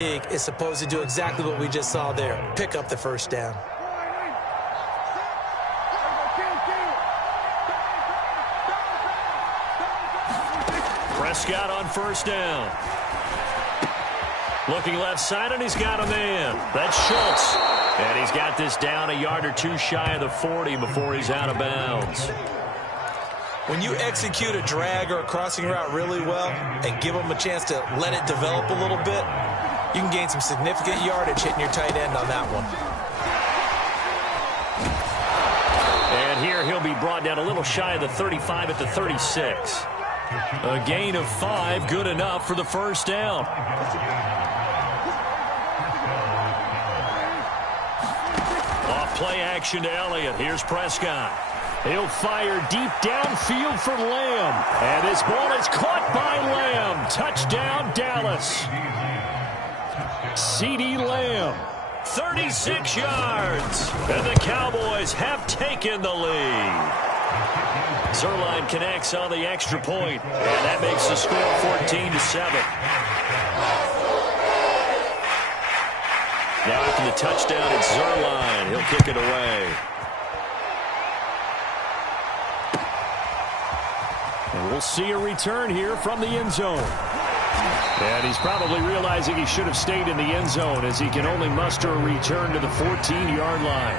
is supposed to do exactly what we just saw there, pick up the first down. Prescott on first down. Looking left side, and he's got a man. That's Schultz. And he's got this down a yard or two shy of the 40 before he's out of bounds. When you execute a drag or a crossing route really well and give them a chance to let it develop a little bit, you can gain some significant yardage hitting your tight end on that one. And here he'll be brought down a little shy of the 35 at the 36. A gain of 5, good enough for the first down. Off play action to Elliott. Here's Prescott. He'll fire deep downfield for Lamb. And this ball is caught by Lamb. Touchdown, Dallas. CeeDee Lamb, 36 yards. And the Cowboys have taken the lead. Zuerlein connects on the extra point, and that makes the score 14-7. Now after the touchdown, it's Zuerlein. He'll kick it away. And we'll see a return here from the end zone. And he's probably realizing he should have stayed in the end zone as he can only muster a return to the 14-yard line.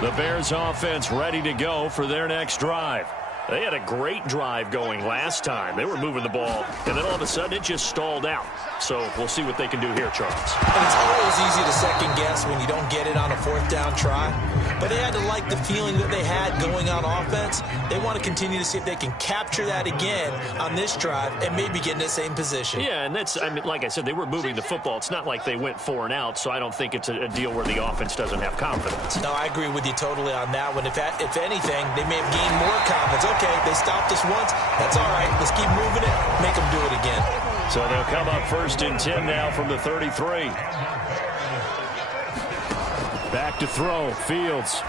The Bears offense ready to go for their next drive. They had a great drive going last time. They were moving the ball, and then all of a sudden it just stalled out. So we'll see what they can do here, Charles. And it's always easy to second guess when you don't get it on a fourth down try. But they had to like the feeling that they had going on offense. They want to continue to see if they can capture that again on this drive and maybe get in the same position. Yeah, and that's, I mean, like I said, they were moving the football. It's not like they went 4 and out, so I don't think it's a deal where the offense doesn't have confidence. No, I agree with you totally on that one. If anything, they may have gained more confidence. Okay, they stopped us once. That's all right. Let's keep moving it. Make them do it again. So they'll come up 1st and 10 now from the 33. Back to throw. Fields.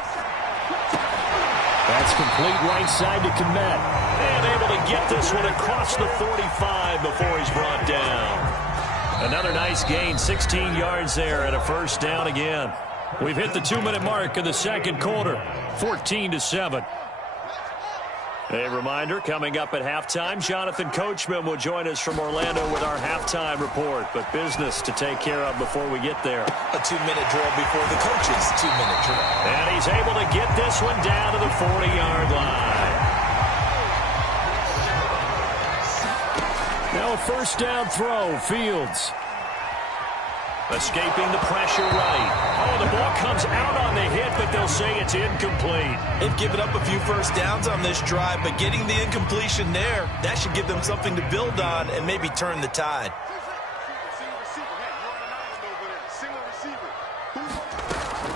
That's complete right side to Kmet. And able to get this one across the 45 before he's brought down. Another nice gain, 16 yards there and a first down again. We've hit the 2-minute mark in the second quarter, 14-7. A reminder, coming up at halftime, Jonathan Coachman will join us from Orlando with our halftime report. But business to take care of before we get there. A 2-minute drill before the coach's 2-minute drill. And he's able to get this one down to the 40-yard line. Now a first down throw, Fields. Escaping the pressure right. Oh, the ball comes out on the hit, but they'll say it's incomplete. They've given up a few first downs on this drive, but getting the incompletion there, that should give them something to build on and maybe turn the tide.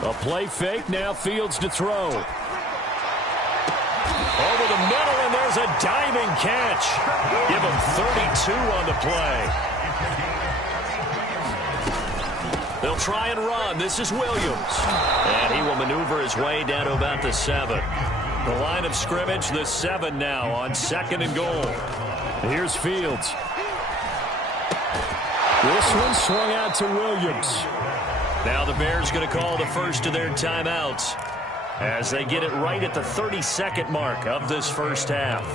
A play fake, now Fields to throw. Over the middle, and there's a diving catch. Give him 32 on the play. They'll try and run. This is Williams. And he will maneuver his way down to about the 7. The line of scrimmage, the 7 now on 2nd and goal. Here's Fields. This one swung out to Williams. Now the Bears going to call the first of their timeouts as they get it right at the 32nd mark of this first half.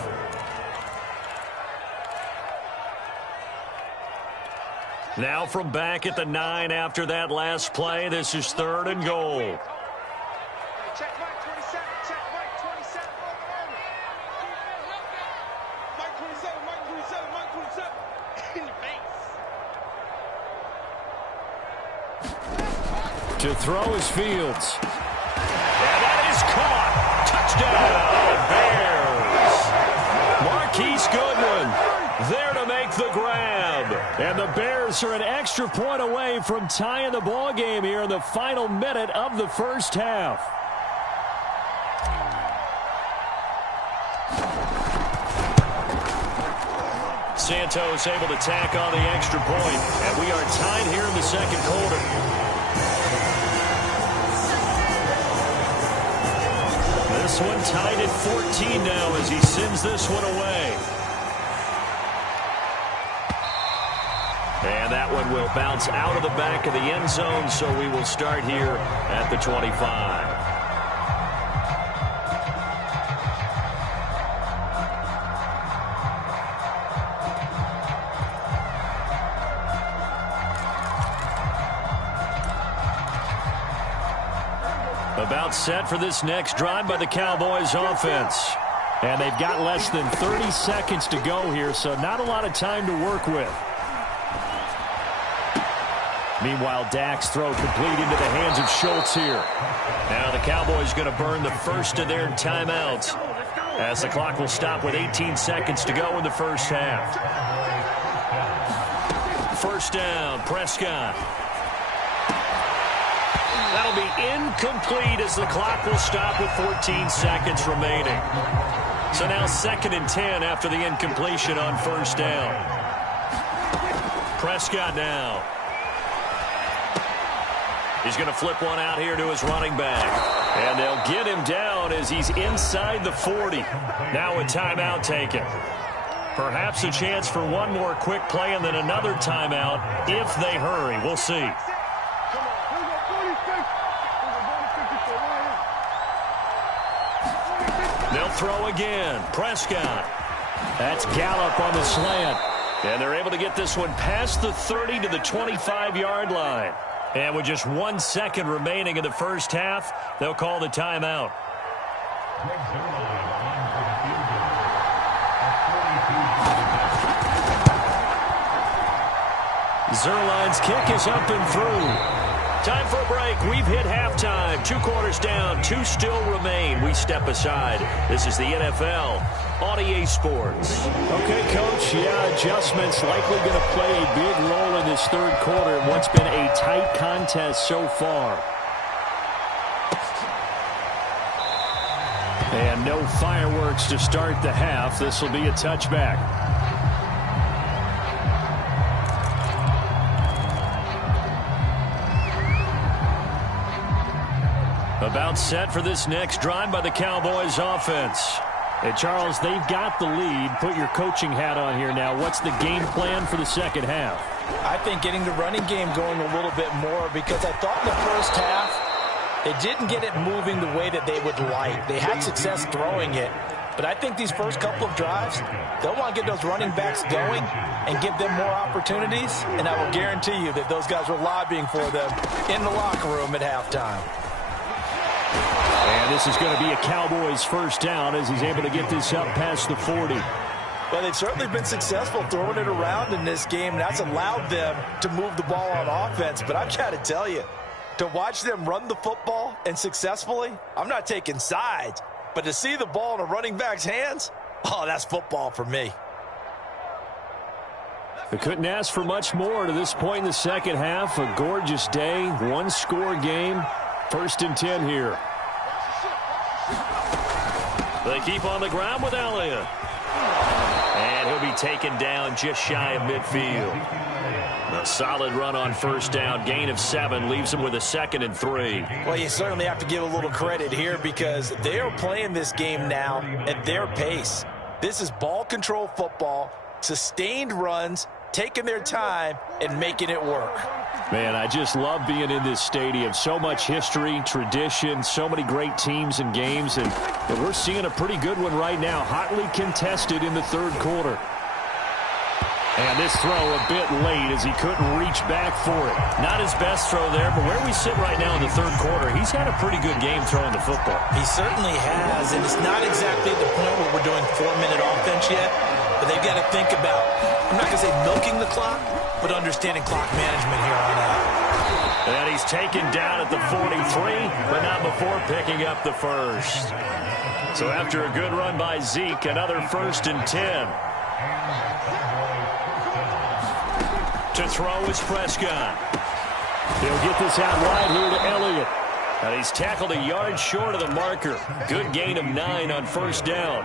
Now from back at the 9 after that last play, this is 3rd and goal. Check Mike 27, check Mike 27. Mike 27, Mike 27, Mike 27. In your face. To throw is Fields. And that is caught. Touchdown, Bears. Marquise Goodwin there to make the grab. And the Bears are an extra point away from tying the ball game here in the final minute of the first half. Santos able to tack on the extra point, and we are tied here in the second quarter. This one tied at 14 now as he sends this one away. And that one will bounce out of the back of the end zone, so we will start here at the 25. About set for this next drive by the Cowboys offense. And they've got less than 30 seconds to go here, so not a lot of time to work with. Meanwhile, Dak's throw complete into the hands of Schultz here. Now the Cowboys going to burn the first of their timeouts as the clock will stop with 18 seconds to go in the first half. First down, Prescott. That'll be incomplete as the clock will stop with 14 seconds remaining. So now 2nd and 10 after the incompletion on first down. Prescott now. He's going to flip one out here to his running back. And they'll get him down as he's inside the 40. Now a timeout taken. Perhaps a chance for one more quick play and then another timeout if they hurry. We'll see. They'll throw again. Prescott. That's Gallup on the slant. And they're able to get this one past the 30 to the 25-yard line. And with just 1 second remaining in the first half, they'll call the timeout. Zerline's kick is up and through. Time for a break. We've hit halftime. 2 quarters down. 2 still remain. We step aside. This is the NFL on EA Sports. Okay, Coach. Yeah, adjustments likely going to play a big role in this third quarter in what's been a tight contest so far. And no fireworks to start the half. This will be a touchback. About set for this next drive by the Cowboys offense. Hey, Charles, they've got the lead. Put your coaching hat on here now. What's the game plan for the second half? I think getting the running game going a little bit more because I thought in the first half they didn't get it moving the way that they would like. They had success throwing it, but I think these first couple of drives, they'll want to get those running backs going and give them more opportunities, and I will guarantee you that those guys were lobbying for them in the locker room at halftime. And this is going to be a Cowboys first down as he's able to get this up past the 40. Well, they've certainly been successful throwing it around in this game, and that's allowed them to move the ball on offense. But I've got to tell you, to watch them run the football and successfully, I'm not taking sides, but to see the ball in a running back's hands, oh, that's football for me. They couldn't ask for much more to this point in the second half. A gorgeous day, 1-score game. 1st and 10 here. They keep on the ground with Elliott. And he'll be taken down just shy of midfield. A solid run on first down. Gain of 7 leaves him with a 2nd and 3. Well, you certainly have to give a little credit here because they are playing this game now at their pace. This is ball control football, sustained runs, taking their time and making it work. Man, I just love being in this stadium. So much history, tradition, so many great teams and games, and we're seeing a pretty good one right now, hotly contested in the third quarter. And this throw a bit late as he couldn't reach back for it. Not his best throw there, but where we sit right now in the third quarter, he's had a pretty good game throwing the football. He certainly has, and it's not exactly at the point where we're doing 4-minute offense yet, but they've got to think about, I'm not going to say milking the clock, but understanding clock management here on out. And he's taken down at the 43, but not before picking up the first. So after a good run by Zeke, another 1st and 10. To throw is Prescott. He'll get this out wide here to Elliott. And he's tackled a yard short of the marker. Good gain of 9 on first down.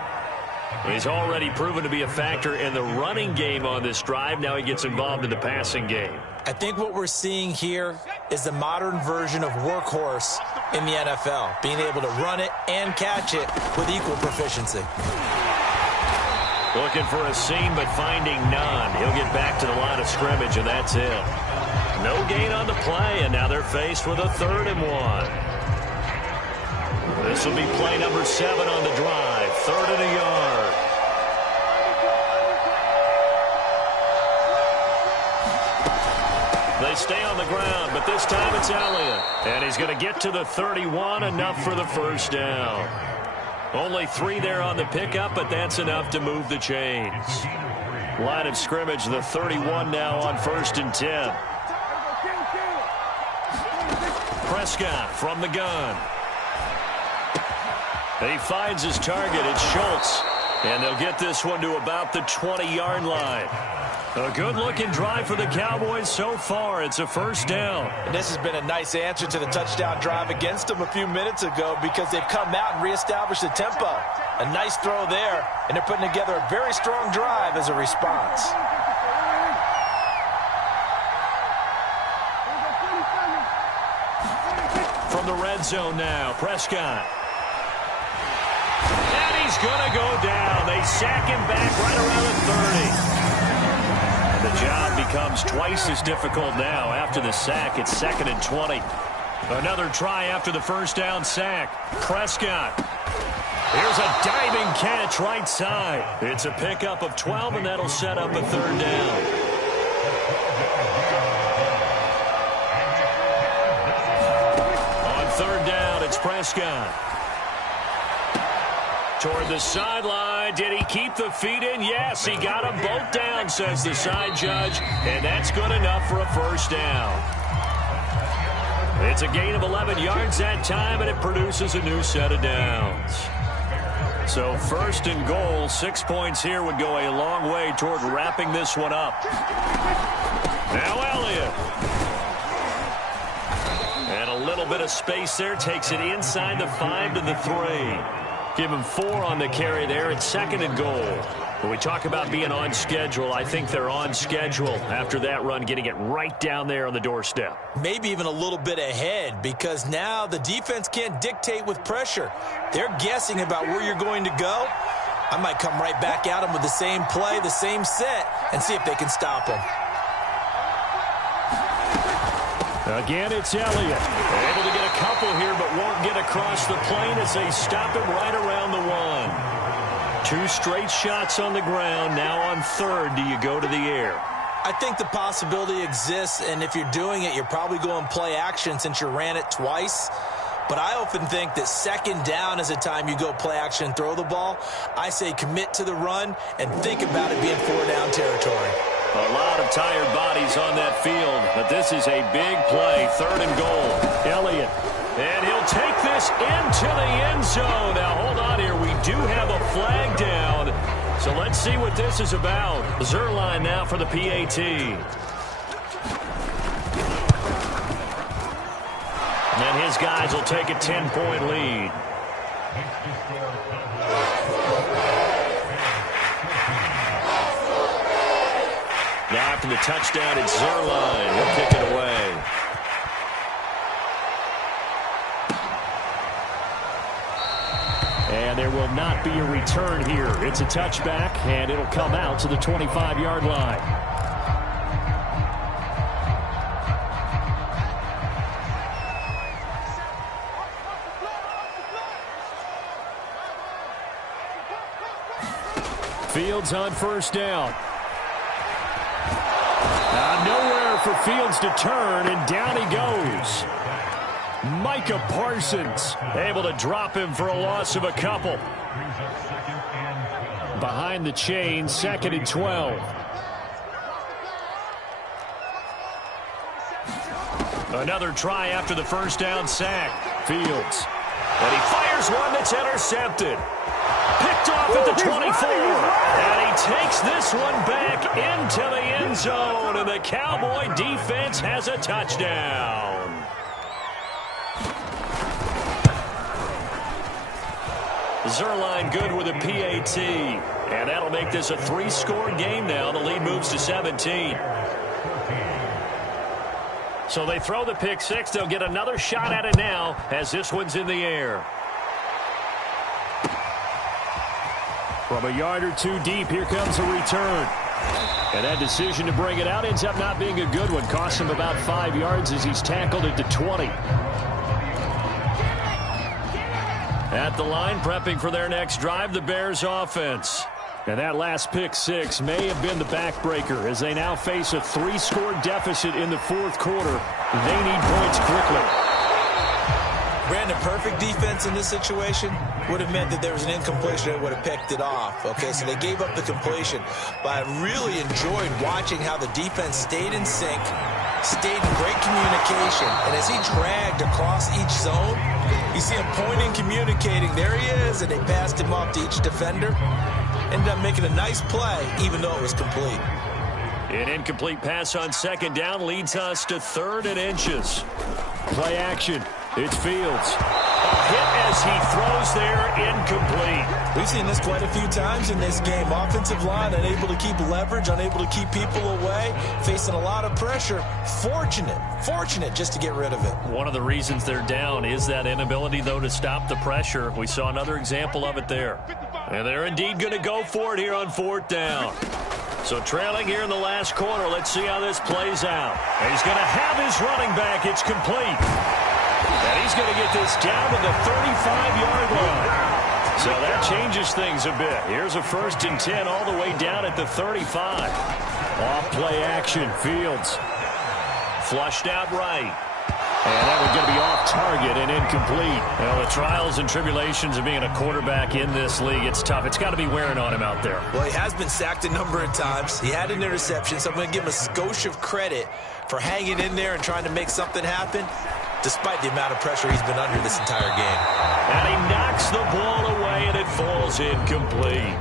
He's already proven to be a factor in the running game on this drive. Now he gets involved in the passing game. I think what we're seeing here is the modern version of workhorse in the NFL, being able to run it and catch it with equal proficiency. Looking for a seam, but finding none. He'll get back to the line of scrimmage, and that's it. No gain on the play, and now they're faced with a 3rd and 1. This will be play number 7 on the drive. 3rd and a yard. They stay on the ground, but this time it's Elliott. And he's going to get to the 31, enough for the first down. Only 3 there on the pickup, but that's enough to move the chains. Line of scrimmage, the 31 now on 1st and 10. Prescott from the gun. He finds his target. It's Schultz. And they'll get this one to about the 20-yard line. A good-looking drive for the Cowboys so far. It's a first down. And this has been a nice answer to the touchdown drive against them a few minutes ago because they've come out and reestablished the tempo. A nice throw there, and they're putting together a very strong drive as a response. From the red zone now, Prescott. And he's going to go down. They sack him back right around the 30. The job becomes twice as difficult now. After the sack, it's 2nd and 20. Another try after the first down sack. Prescott. Here's a diving catch right side. It's a pickup of 12, and that'll set up a 3rd down. On 3rd down, it's Prescott. Toward the sideline. Did he keep the feet in? Yes, he got them both down, says the side judge. And that's good enough for a first down. It's a gain of 11 yards that time, and it produces a new set of downs. So 1st and goal, 6 points here would go a long way toward wrapping this one up. Now Elliott. And a little bit of space there. Takes it inside the 5 to the 3. Give him 4 on the carry there. It's 2nd and goal. When we talk about being on schedule, I think they're on schedule after that run, getting it right down there on the doorstep. Maybe even a little bit ahead because now the defense can't dictate with pressure. They're guessing about where you're going to go. I might come right back at them with the same play, the same set, and see if they can stop them. Again, it's Elliott. Able to get a couple here, but won't get across the plane as they stop him right around the 1. 2 straight shots on the ground. Now on 3rd, do you go to the air? I think the possibility exists, and if you're doing it, you're probably going play action since you ran it twice. But I often think that 2nd down is a time you go play action and throw the ball. I say commit to the run and think about it being 4-down territory. A lot of tired bodies on that field, but this is a big play. 3rd and goal. Elliott. And he'll take this into the end zone. Now, hold on here. We do have a flag down. So let's see what this is about. Zerline now for the PAT. And his guys will take a 10-point lead. Now after the touchdown, it's Zerline. He'll kick it away. And there will not be a return here. It's a touchback, and it'll come out to the 25-yard line. Fields on 1st down. Nowhere for Fields to turn, and down he goes. Micah Parsons able to drop him for a loss of a couple. Behind the chain, 2nd and 12. Another try after the first down sack. Fields. And he fires one that's intercepted. Picked off at the 24. And he takes this one back into the end zone. And the Cowboy defense has a touchdown. Zerline good with a PAT. And that'll make this a 3-score game now. The lead moves to 17. So they throw the pick 6. They'll get another shot at it now as this one's in the air. From a yard or two deep, here comes a return. And that decision to bring it out ends up not being a good one. Costs him about 5 yards as he's tackled at the 20. At the line, prepping for their next drive, the Bears offense. And that last pick six may have been the backbreaker as they now face a 3-score deficit in the fourth quarter. They need points quickly. Brandon, perfect defense in this situation would have meant that there was an incompletion that would have picked it off. Okay, so they gave up the completion. But I really enjoyed watching how the defense stayed in sync, stayed in great communication. And as he dragged across each zone, you see him pointing, communicating. There he is, and they passed him off to each defender. Ended up making a nice play, even though it was complete. An incomplete pass on second down leads us to 3rd and inches. Play action. It's Fields. A hit as he throws there, incomplete. We've seen this quite a few times in this game. Offensive line unable to keep leverage, unable to keep people away, facing a lot of pressure. Fortunate just to get rid of it. One of the reasons they're down is that inability, though, to stop the pressure. We saw another example of it there. And they're indeed going to go for it here on 4th down. So trailing here in the last quarter. Let's see how this plays out. And he's going to have his running back. It's complete. And he's going to get this down to the 35-yard line. So that changes things a bit. Here's a 1st and 10 all the way down at the 35. Off play action. Fields. Flushed out right. And that one's going to be off target and incomplete. Well, the trials and tribulations of being a quarterback in this league, it's tough. It's got to be wearing on him out there. Well, he has been sacked a number of times. He had an interception, so I'm going to give him a skosh of credit for hanging in there and trying to make something happen, despite the amount of pressure he's been under this entire game. And he knocks the ball away, and it falls incomplete.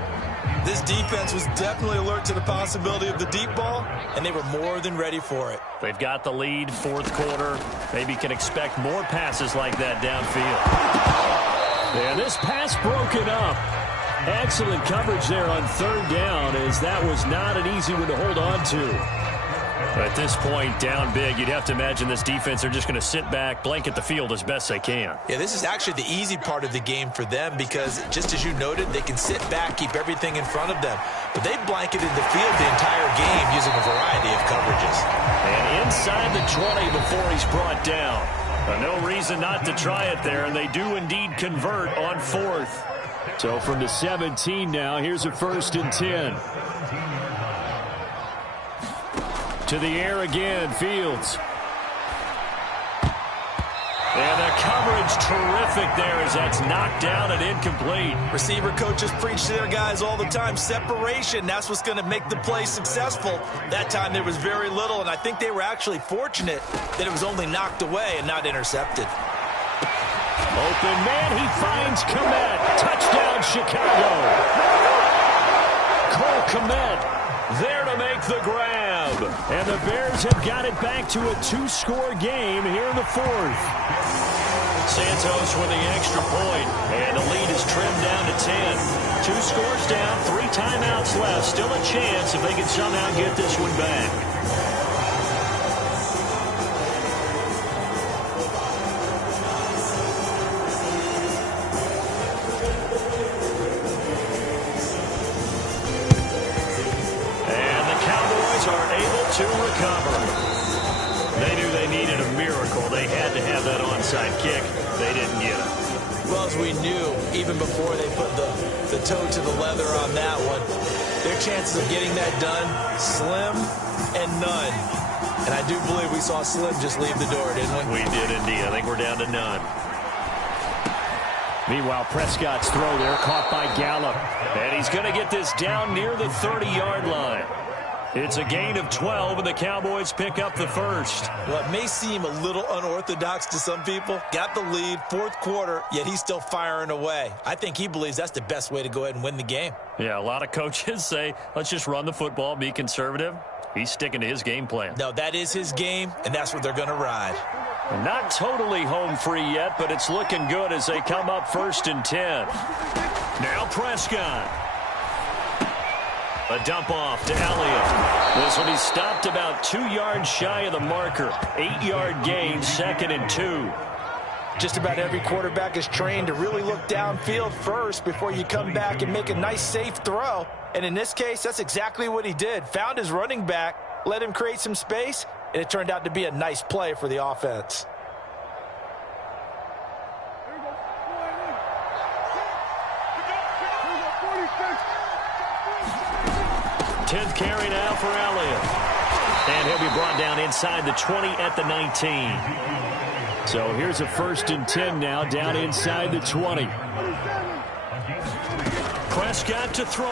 This defense was definitely alert to the possibility of the deep ball, and they were more than ready for it. They've got the lead, 4th quarter. Maybe can expect more passes like that downfield. And this pass broken up. Excellent coverage there on 3rd down, as that was not an easy one to hold on to. At this point, down big, you'd have to imagine this defense, they're just going to sit back, blanket the field as best they can. Yeah, this is actually the easy part of the game for them because, just as you noted, they can sit back, keep everything in front of them. But they blanketed the field the entire game using a variety of coverages. And inside the 20 before he's brought down. No reason not to try it there, and they do indeed convert on 4th. So from the 17 now, here's a 1st and 10. To the air again, Fields. And the coverage terrific there as that's knocked down and incomplete. Receiver coaches preach to their guys all the time. Separation, that's what's going to make the play successful. That time there was very little, and I think they were actually fortunate that it was only knocked away and not intercepted. Open man, he finds Kmet. Touchdown, Chicago. Cole Kmet there to make the grab. And the Bears have got it back to a 2-score game here in the 4th. Santos with the extra point, and the lead is trimmed down to 10. 2 scores down, 3 timeouts left. Still a chance if they can somehow get this one back. To recover. They knew they needed a miracle. They had to have that onside kick. They didn't get it. Well, as we knew, even before they put the toe to the leather on that one, their chances of getting that done, slim and none. And I do believe we saw Slim just leave the door, didn't we? We did indeed. I think we're down to none. Meanwhile, Prescott's throw there caught by Gallup. And he's going to get this down near the 30-yard line. It's a gain of 12, and the Cowboys pick up the 1st. Well, it may seem a little unorthodox to some people. Got the lead, 4th quarter, yet he's still firing away. I think he believes that's the best way to go ahead and win the game. Yeah, a lot of coaches say, let's just run the football, be conservative. He's sticking to his game plan. No, that is his game, and that's what they're going to ride. Not totally home free yet, but it's looking good as they come up 1st and 10. Now Prescott. A dump off to Elliott. This will be stopped about 2 yards shy of the marker. 8-yard gain, 2nd and 2. Just about every quarterback is trained to really look downfield first before you come back and make a nice, safe throw. And in this case, that's exactly what he did. Found his running back, let him create some space, and it turned out to be a nice play for the offense. 10th carry now for Elliott. And he'll be brought down inside the 20 at the 19. So here's a 1st and 10 now, down inside the 20. Prescott to throw.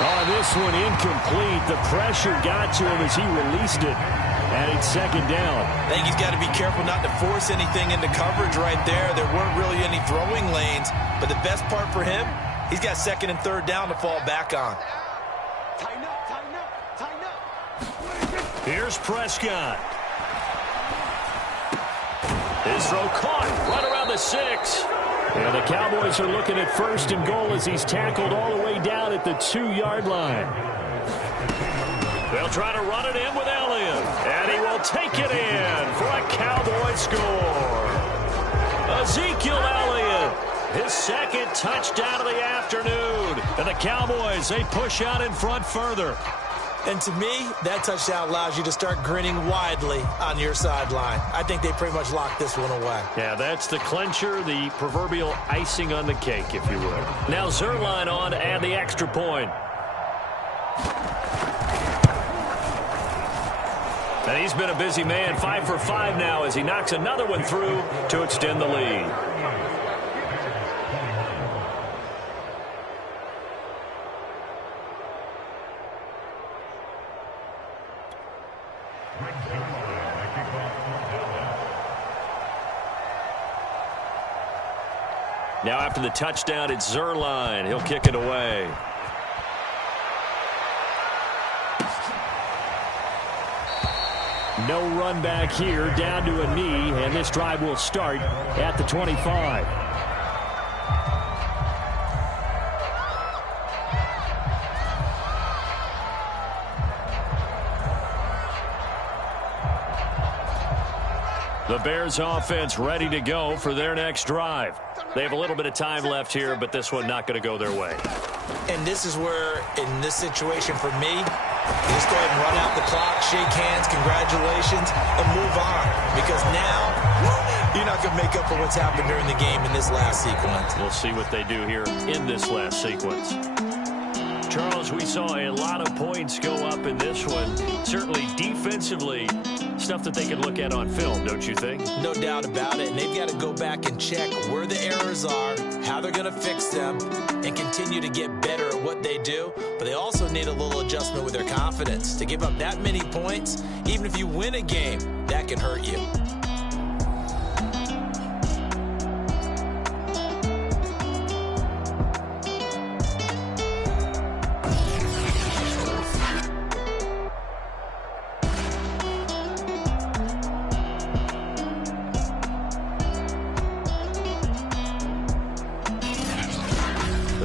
Oh, this one incomplete. The pressure got to him as he released it. And it's 2nd down. I think he's got to be careful not to force anything into coverage right there. There weren't really any throwing lanes. But the best part for him, he's got 2nd and 3rd down to fall back on. Tighten up, tighten up, tighten up. Here's Prescott. His throw caught right around the 6. And the Cowboys are looking at 1st and goal as he's tackled all the way down at the 2-yard line. They'll try to run it in with Elliott. And he will take it in for a Cowboy score. Ezekiel Elliott, his 2nd touchdown of the afternoon. And the Cowboys, they push out in front further. And to me, that touchdown allows you to start grinning widely on your sideline. I think they pretty much locked this one away. Yeah, that's the clincher, the proverbial icing on the cake, if you will. Now Zuerlein on to add the extra point. And he's been a busy man, 5 for 5 now as he knocks another one through to extend the lead. Now after the touchdown, it's Zuerlein. He'll kick it away. No run back here, down to a knee, and this drive will start at the 25. The Bears offense ready to go for their next drive. They have a little bit of time left here, but this one not going to go their way. And this is where, in this situation for me, just go ahead and run out the clock, shake hands, congratulations, and move on. Because now, you're not going to make up for what's happened during the game in this last sequence. We'll see what they do here in this last sequence. Charles, we saw a lot of points go up in this one. Certainly defensively, stuff that they can look at on film, don't you think? No doubt about it. And they've got to go back and check where the errors are, how they're going to fix them, and continue to get better at what they do. But they also need a little adjustment with their confidence. To give up that many points, even if you win a game, that can hurt you.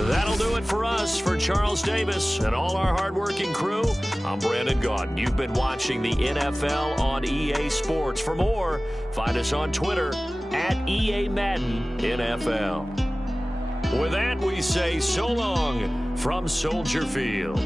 That'll do it for us. For Charles Davis and all our hardworking crew, I'm Brandon Gaudin. You've been watching the NFL on EA Sports. For more, find us on Twitter at EA Madden NFL. With that, we say so long from Soldier Field.